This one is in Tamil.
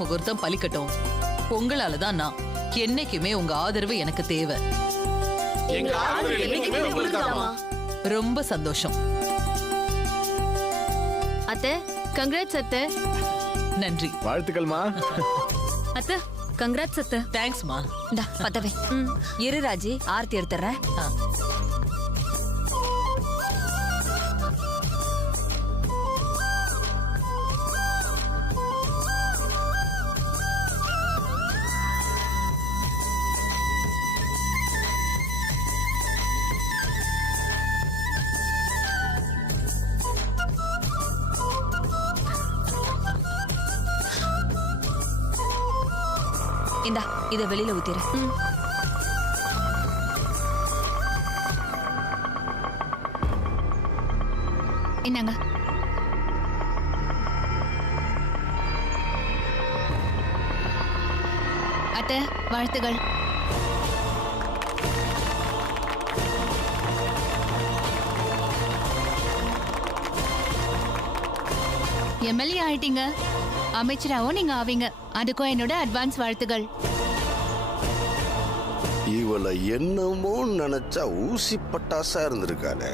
முகூர்த்தம் பலிக்கட்டும். உங்களாலதான் நான் என்னைக்குமே உங்க ஆதரவு எனக்கு தேவை. ரொம்ப சந்தோஷம் அத்தை. கங்க்ராட்ஸ் அத்தை. நன்றி. வாழ்த்துக்கள்மா. அத்தை கங்க்ராட்ஸ் அத்தை. தேங்க்ஸ்மா. பத்தவே இரு ராஜி, ஆர்த்தி எடுத்துறேன். இந்தா இத வெளியில ஊத்திரு. என்னங்க? அத்தை வாழ்த்துகள். எம்எல்ஏ ஆயிட்டீங்க, அமைச்சராவும் நீங்க ஆவீங்க. அதுக்கும் என்னோட அட்வான்ஸ் வாழ்த்துகள். இவளை என்னமோ நினைச்சா ஊசி பட்டாசா இருந்திருக்காளே.